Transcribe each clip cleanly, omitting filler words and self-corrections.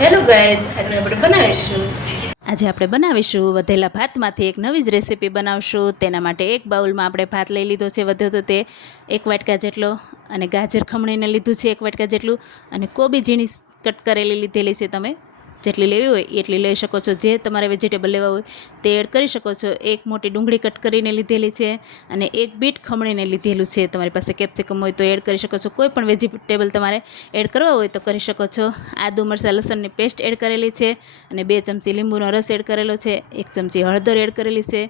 Hello guys, આજે આપણે બનાવીશું વધેલા ભાતમાંથી એક નવી જ રેસીપી બનાવશું. તેના માટે એક બાઉલમાં આપણે ભાત લઈ લીધો છે, વધ્યો તો તે 1 વાટકા જેટલો, અને ગાજર ખમણીને લીધું છે 1 વાટકા જેટલું, અને કોબી ઝીણી કટ કરેલી લીધેલી છે. તમે જેટલી લેવી હોય એટલી લઈ શકો છો. જે તમારે વેજીટેબલ લેવા હોય તે એડ કરી શકો છો. એક મોટી ડુંગળી કટ કરીને લીધેલી છે, અને એક બીટ ખમણીને લીધેલું છે. તમારી પાસે કેપ્સિકમ હોય તો એડ કરી શકો છો. કોઈ પણ વેજીટેબલ તમારે એડ કરવા હોય તો કરી શકો છો. આદુ મરચાં લસણની પેસ્ટ એડ કરેલી છે, અને 2 ચમચી લીંબુનો રસ એડ કરેલો છે. 1 ચમચી હળદર એડ કરેલી છે.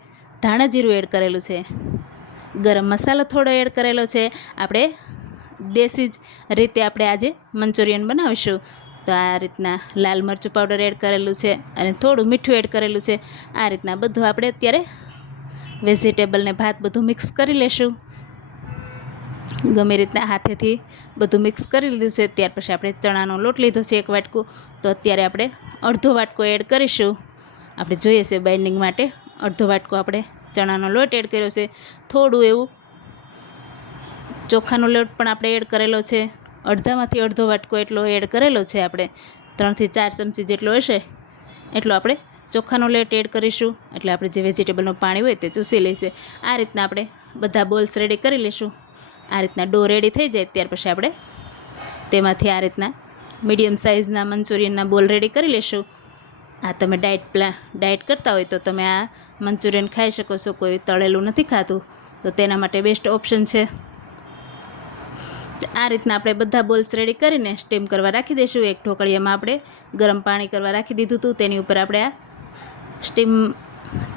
ધાણા જીરું એડ કરેલું છે. ગરમ મસાલો થોડો એડ કરેલો છે. આપણે દેશી જ રીતે આપણે આજે મંચુરિયન બનાવીશું. તો આ રીતના લાલ મરચું પાવડર એડ કરેલું છે, અને થોડું મીઠું એડ કરેલું છે. આ રીતના બધું આપણે અત્યારે વેજીટેબલને ભાત બધું મિક્સ કરી લેશું. ગમે રીતના હાથેથી બધું મિક્સ કરી લીધું છે. ત્યાર પછી આપણે ચણાનો લોટ લીધો છે 1 વાટકું. તો અત્યારે આપણે અડધો વાટકો એડ કરીશું. આપણે જોઈએ છે બાઇન્ડિંગ માટે અડધો વાટકો આપણે ચણાનો લોટ એડ કર્યો છે. થોડું એવું ચોખાનો લોટ પણ આપણે એડ કરેલો છે. અડધામાંથી અડધો વાટકો એટલો એડ કરેલો છે. આપણે 3 થી 4 ચમચી જેટલો હશે એટલો આપણે ચોખાનો લોટ એડ કરીશું. એટલે આપણે જે વેજીટેબલનું પાણી હોય તે ચૂસી લઈશે. આ રીતના આપણે બધા બોલ્સ રેડી કરી લઈશું. આ રીતના ડો રેડી થઈ જાય ત્યાર પછી આપણે તેમાંથી આ રીતના મીડિયમ સાઇઝના મંચુરિયનના બોલ રેડી કરી લેશું. આ તમે ડાયટ કરતા હોય તો તમે આ મંચુરિયન ખાઈ શકો છો. કોઈ તળેલું નથી ખાતું તો તેના માટે બેસ્ટ ઓપ્શન છે. આ રીતના આપણે બધા બોલ્સ રેડી કરીને સ્ટીમ કરવા રાખી દઈશું. એક ઢોકળિયામાં આપણે ગરમ પાણી કરવા રાખી દીધું હતું. તેની ઉપર આપણે આ સ્ટીમ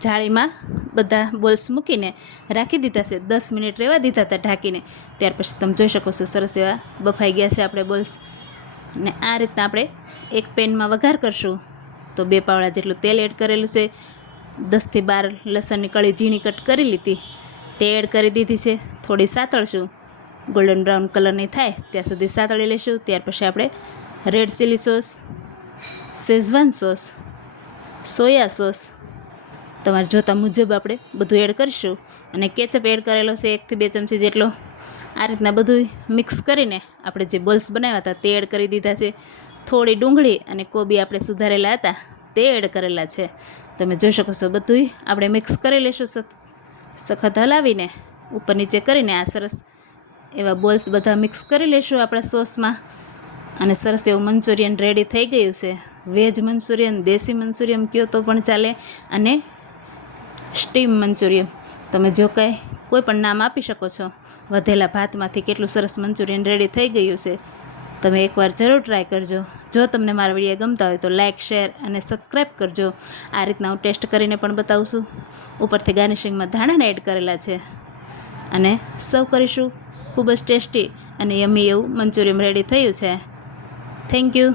જાળીમાં બધા બોલ્સ મૂકીને રાખી દીધા છે. 10 મિનિટ રહેવા દીધા હતા ઢાંકીને. ત્યાર પછી તમે જોઈ શકો છો સરસ એવા બફાઈ ગયા છે આપણે બોલ્સ. અને આ રીતના આપણે એક પેનમાં વઘાર કરશું. તો 2 પાવડા જેટલું તેલ એડ કરેલું છે. 10 થી 12 લસણની કળી ઝીણી કટ કરી લીધી તે એડ કરી દીધી છે. થોડી સાતળશું. ગોલ્ડન બ્રાઉન કલરની થાય ત્યાં સુધી સાતળી લઈશું. ત્યાર પછી આપણે red chilli sauce, Schezwan sauce, soya sauce તમારે જોતા મુજબ આપણે બધું એડ કરીશું. અને કેચઅપ એડ કરેલો છે 1 થી 2 ચમચી જેટલો. આ રીતના બધું મિક્સ કરીને આપણે જે બોલ્સ બનાવ્યા હતા તે એડ કરી દીધા છે. થોડી ડુંગળી અને કોબી આપણે સુધારેલા હતા તે એડ કરેલા છે. તમે જોઈ શકો છો બધું આપણે મિક્સ કરી લઈશું. સખત હલાવીને ઉપર નીચે કરીને આ સરસ એવા બોલ્સ બધા મિક્સ કરી લઈશું આપણા સોસમાં. અને સરસ એવું મંચુરિયન રેડી થઈ ગયું છે. વેજ મંચુરિયન, દેશી મંચુરિયન કહો તો પણ ચાલે, અને સ્ટીમ મંચુરિયન તમે જો કોઈ પણ નામ આપી શકો છો. વધેલા ભાતમાંથી કેટલું સરસ મંચુરિયન રેડી થઈ ગયું છે. તમે એકવાર જરૂર ટ્રાય કરજો. જો તમને મારા વિડીયો ગમતા હોય તો લાઇક, શેર અને સબસ્ક્રાઈબ કરજો. આ રીતના હું ટેસ્ટ કરીને પણ બતાવું છું. ઉપરથી ગાર્નિશિંગમાં ધાણાને એડ કરેલા છે. અને સર્વ કરીશું. ખૂબ જ ટેસ્ટી અને યમી એવું મંચુરિયન રેડી થયું છે. Thank you.